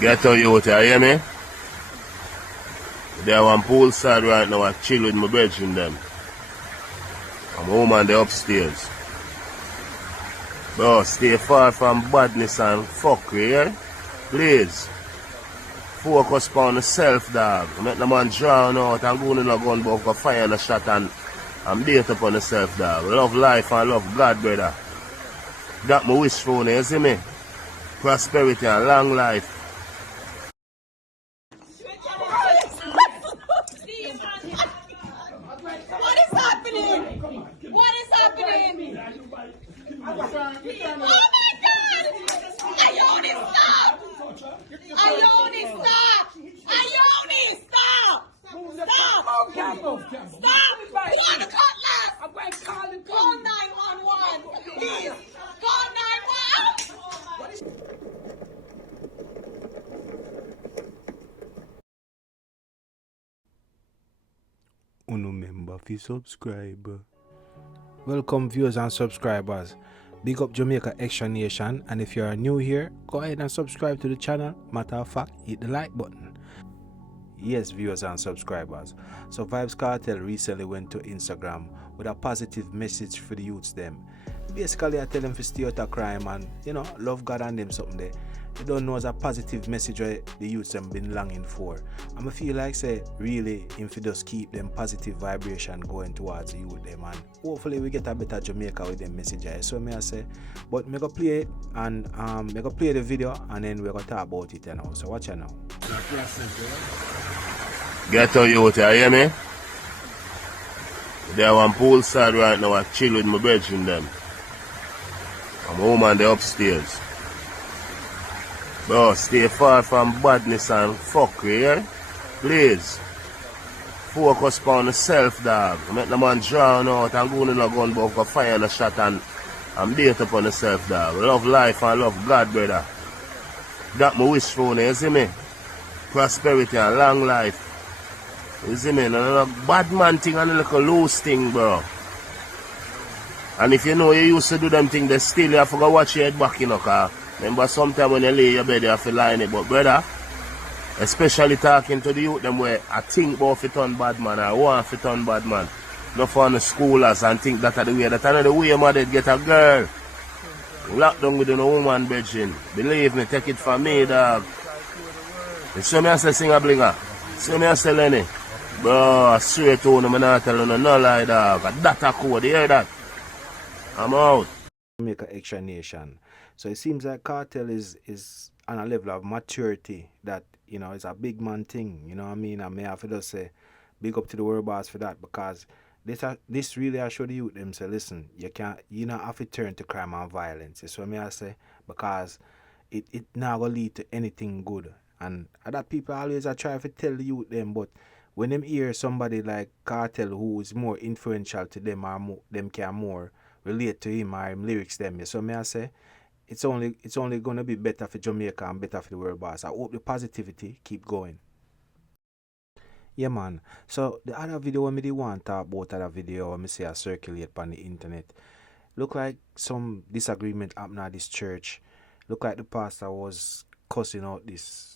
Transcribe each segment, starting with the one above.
Get out Yutes, you hear me? They are on poolside right now, I chill with my brethren them. I'm home and they upstairs. Bro, stay far from badness and fuckery, yeah? Please. Focus on yourself, dog. Make the man drown out and go in a gun book for fire and a shot and date upon yourself, dog. Love life and love God, brother. That my wish for you, see me? Prosperity and long life. What is happening? What is happening? Oh my God! Ione, stop! Ione, stop! Ione, stop! Stop! Stop! You want a cutlass? I'm going to call the Call 911. Please! Call 911! Remember to subscribe. Welcome viewers and subscribers. Big up Jamaica Extra Nation, and if you are new here, go ahead and subscribe to the channel. Matter of fact, hit the like button. Yes, viewers and subscribers. So Vybz Kartel recently went to Instagram with a positive message for the youths them. Basically I tell them to stay out of crime and love God and them something there. You don't know as a positive message where the youths them been longing for. I feel like say really if you just keep them positive vibration going towards the youth them, and hopefully we get a better Jamaica with them messages. So I say, but me go play it and me go play the video and then we go talk about it now. So watch it now. Get out Yutes, you hear me? They are on poolside right now, I chill with my brethren them. I'm home and they upstairs. Bro, stay far from badness and fuckery, yeah? Please. Focus on yourself, dog. Make the man drown out and go in a gun book for fire and a shot and date upon yourself, dog. Love life and love God, brother. That my wish for you, see me? Prosperity and long life. You see me? No bad man thing and a little loose thing, bro. And if you know you used to do them things, they still you have to go watch your head back, cause remember sometimes when you lay your bed you have to lie in it. But brother, especially talking to the youth them where I think about fit on bad man, I want fit on bad man. Not for the schoolers and think that are the way. That another way mother get a girl. Locked down with a woman bedroom. Believe me, take it from me, dog. You see me I say sing a blinger. See me I say Lenny. Bro, I swear to you, I'm not telling you no lie, dog. That a code, you hear that? I'm out. Jamaica Extra Nation. So it seems like Kartel is on a level of maturity that, it's a big man thing. You know what I mean? I may have to just say big up to the world boss for that, because this really I show the youth them say, listen, you not have to turn to crime and violence. That's what I say, because it not gonna lead to anything good. And other people always I try to tell the youth them, but when them hear somebody like Kartel who is more influential to them or them can more relate to him or him lyrics them. So I say it's only gonna be better for Jamaica and better for the world boss. I hope the positivity keep going. Yeah man. So the other video when me did want to talk about other video when me see I circulate on the internet. Look like some disagreement happened at this church. Look like the pastor was cussing out this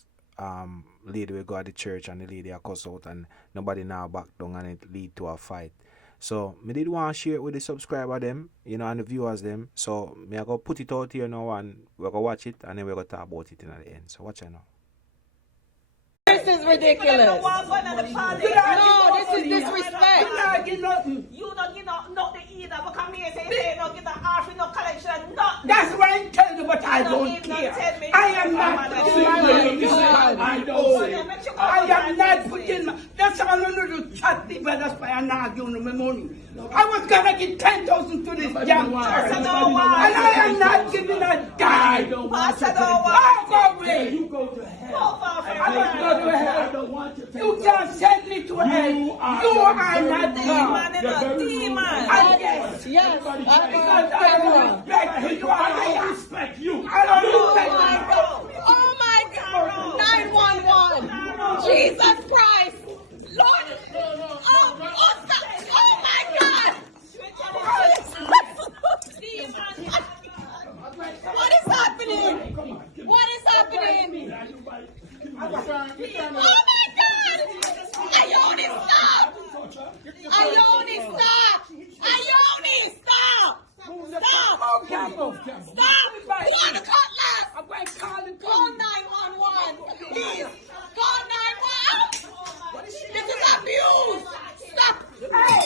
lady we go at the church, and the lady a cuss out and nobody now back down and it lead to a fight. So me did want to share it with the subscriber them, and the viewers them. So me I go put it out here now and we're gonna watch it and then we're gonna talk about it in the end. So watch it now. This is ridiculous. No, this is disrespect. You don't get nothing either, but come here and say, don't get the half, no collection, nothing. That's what I'm telling you, but I don't care. I am not putting I am not putting that's how I'm going to chat people, that's why I'm not giving them my money. I was going to get 10,000 to this young person, and I am not giving a dime. I'll go away. You go to hell. I must go to hell. I don't want you can't send me to hell. You are not God. Yes. I don't respect you. I don't respect you. Oh my God. 911. Jesus Christ. Lord. Oh my God. What is happening? What is happening? Oh my God! Ione, stop! Ione, stop! Ione, stop! Stop! Stop! Put on the cutlass! I'm going to call the Call 911, please! Call 911! This is abuse! Stop! Hey!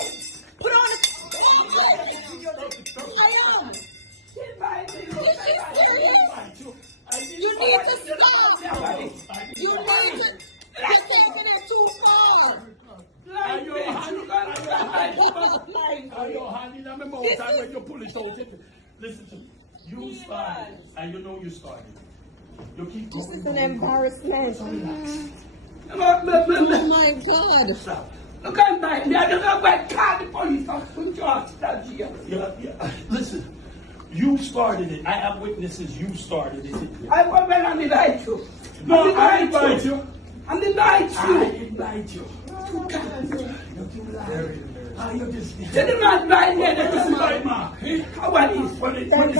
Put on the... Ione! Is she serious? You need to stop! You need to... You're taking it too far! Are you handing them a mouth and when you pull it out? Listen to me. You started, and you know you started. You keep This going. is an embarrassment. Oh Oh my God. Look at me. I don't know where to call the police or some jobs that here. Yeah. Listen, you started it. I have witnesses. You started it. I went when I invite you. No, I invite you. I invite you. I invite you. You too liar. You just... You did not invite me. This is my mark. How are these? What is? I don't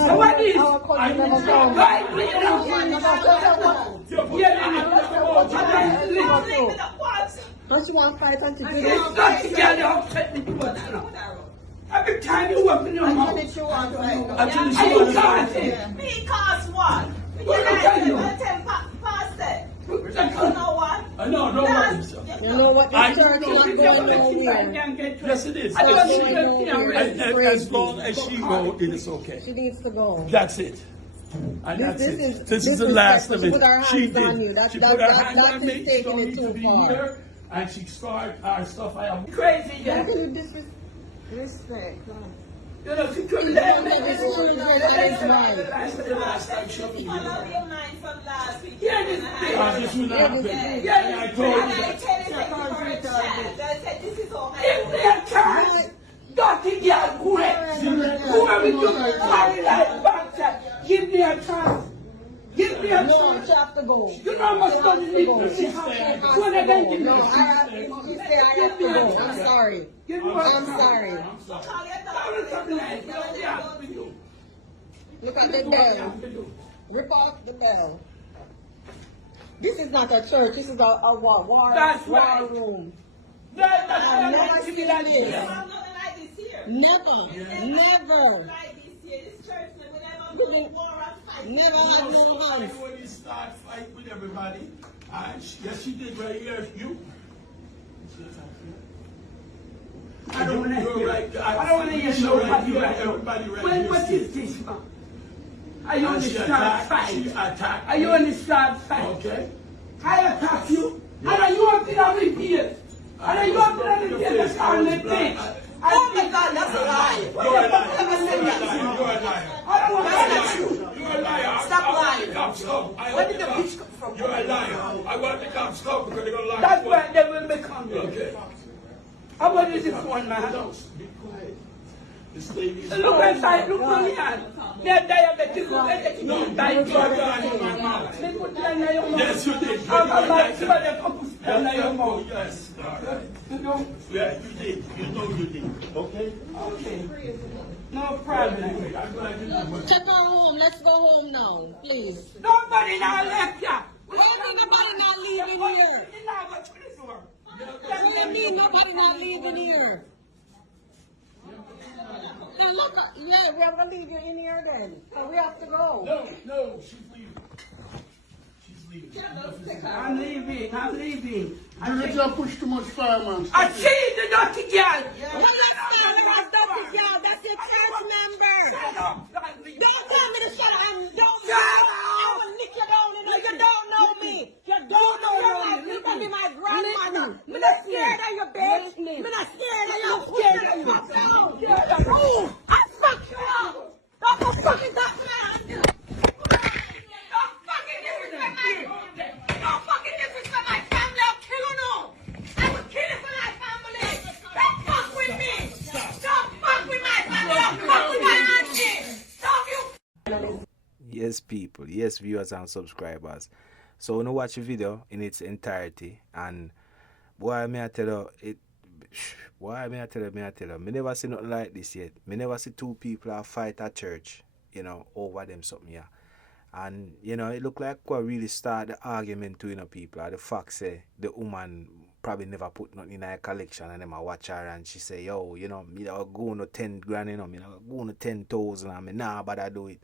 you want to fight until you every time you walk in your mouth. Until you can't. Because what? No, don't worry, sir. You know what? This church is not going nowhere. Yes, it is. As long as she goes, it is okay. She needs to go. That's it. And that's This it. This is the last of she it. put her She hands on did. you. She put her hands That on me. is She taking told me it to too be far. here, and she started our stuff. I am crazy. How can you disrespect? You know, she couldn't You don't make this woman out of his mind. That's the last time she'll be here. Follow your mind from last week. Yeah, this will not happen. Yeah, I told you that. This is all If they are chance, dirty girl, whoever you carry like backside, give me a chance. Give me a No, chance. you have to go. You know how much money you Go. need She to has to go. go. When I get you, No, you say I have to go. I'm sorry. give me a I'm chance. sorry. Something like that. Look at the bell. Rip off the bell. This is not a church. This is a war That's right. room. That's I've never what seen I'm this. Never. Never. Never had no hands. When you start fight with everybody, yes, she did right here. You. I don't want to hear. I don't want to hear nobody right. Everybody right. What is this, man? Are you on the start fight? Are you on the start fight? Okay. I attack you. And are you up in the repeat? And are you up in the repeat? That's how they think. Oh my God, that's a lie. You're a liar. I don't want to hear you. You're a liar. Stop lying. Where did the bitch come from? You're a liar. I want the cops to come because they're going to lie. That's why they will become you. Okay. How about this one, man? Be quiet. This lady is Look inside, look on me hand. They're diabetic, look at it. No, you put your gun in my mouth. They put line in your mouth. Yes, you did. How about somebody come to stand in your mouth? Yes. All right. You know? Yeah, you did. You know you did. Okay? Okay. No problem. Anyway, I'm glad you did what Take her home. Let's go home now, please. Nobody now left ya. Nobody not leaving here. You now go to the door. What do you mean nobody not leaving here? Now look, yeah, we're gonna leave you in here then. So we have to go. No, she's leaving. She's leaving. I'm leaving. You let her push too much fire, man. I see the dirty girl. Well, let's start with us, dirty girl. That's your church member. Shut up. Don't tell me to shut up. Don't. Shut up. I will lick you down. You don't know me. You don't know me. You can be my grandmother. I'm not scared of you, bitch. I'm not scared of you. Scared of you. Oh, I fuck you up. Don't go fucking that man. Don't fucking disrespect my Don't fucking disrespect my family. I'll kill you now. I will kill you for my family. Don't fuck with me. Don't fuck with my family. Don't fuck with my auntie. Don't you Yes, people, yes, viewers and subscribers. So when you watch the video in its entirety, and boy, may I tell you, me never see nothing like this yet. Me never see two people fight at church, over them something here. And you know, it looked like what really start the argument between the people. The fact say the woman probably never put nothing in her collection and them a watch her and she say, yo, you know, me not go no 10 grand, you know, me not go no 10,000 and me nah but I do it.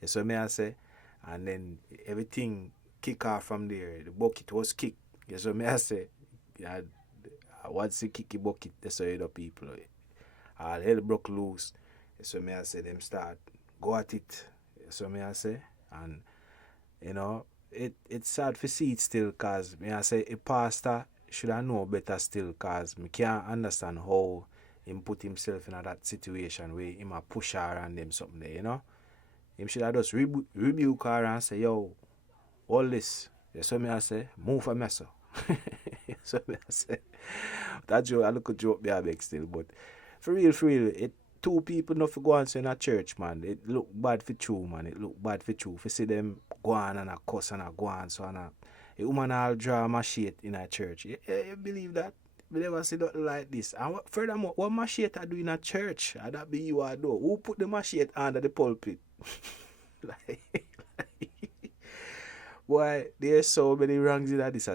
You see me I say? And then everything kick off from there. The bucket was kicked. You see me I say? Yeah, once you kick the bucket, that's how the people. All hell broke loose. You see me I say? Them start go at it. You see me I say? And you know, it's sad to see it still because me I say a pastor should have know better still because me can't understand how him put himself in that situation where him a push her and them something there, you know. Him should have just rebuke her and say, yo, all this, you see me I say, move for me so. You see me I say. That joke, I look a joke there big still, but for real, it two people not for go on in a church, man. It look bad for true, man. It look bad for true. For see them go on and a cuss and a go on so and a woman all draw machete in a church. You believe that? We never see nothing like this. And furthermore, what machete I do in a church? And that be you I do. Who put the machete under the pulpit? Boy, there's so many wrongs in this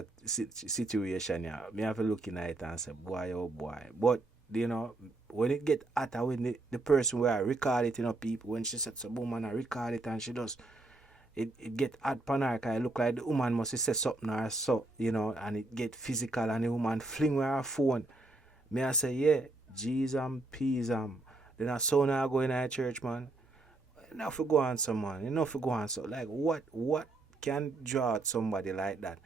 situation. Yeah, me have to look in at it and say, boy, oh boy. But you know, when it get hotter, when the person where I record it, you know, people, when she said some woman I record it and she does, it get hot pan her, cause it look like the woman must say something or so, you know, and it get physical and the woman fling with her phone. Me I say, yeah, G's and P's Then I saw now go in our church, man. Enough to go on someone, enough to go on so like what can draw out somebody like that,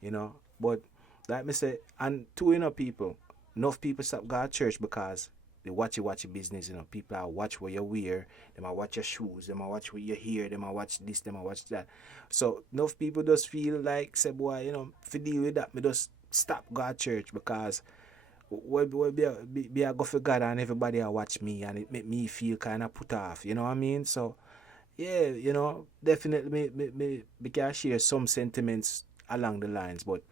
you know? But like me say, and two people, enough people stop going to church because they watch your business, you know. People are watch what you wear, they might watch your shoes, they might watch what you hear, they might watch this, they might watch that. So enough people just feel like say, boy, you know, if you deal with that, me just stop going to church because we be a go for God and everybody will watch me and it make me feel kind of put off, you know what I mean? So yeah, you know, definitely me can share some sentiments along the lines, but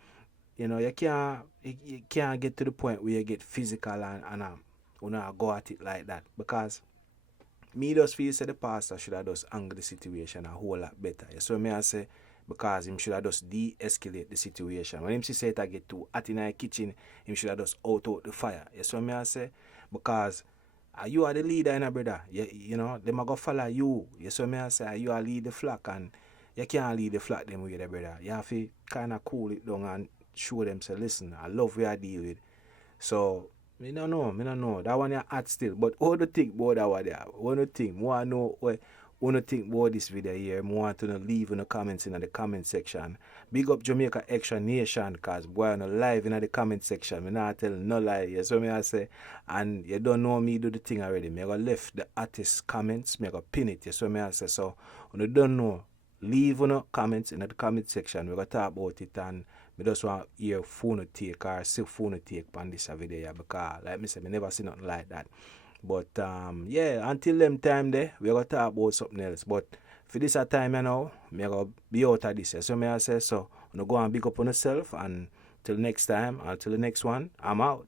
you know, you can't get to the point where you get physical and you know, go at it like that because me just feel say the pastor should have just angle the situation a whole lot better. So me I say because him should have just de-escalate the situation. When him say it I get too hot in the kitchen, him should have just out the fire. So me I say because you are the leader, in a brother. You know, them are going to follow you. So me I say you are lead the flock and you can't lead the flock them with the brother. You have to kind of cool it down and show them say, listen, I love where I deal with. So me don't know. That one you hot still. But all the think about that one there. One the thing, more know what you think about this video here. More want to leave in the comments in the comment section. Big up Jamaica Extra Nation, cause boy on live in the comment section. Me not tell no lie. You so me I say, and you don't know me do the thing already. Me I go left the artist comments. Me I go pin it. You so me I say so. When you don't know, leave in the comments in the comment section. We go talk about it and me just want to hear phone take or see phone take on this video because like me say, me never see nothing like that. But yeah, until them time there, we're gonna talk about something else. But for this time you know, me gonna be out of this. So me I say so, I'm gonna go and big up on yourself and till next time, until the next one, I'm out.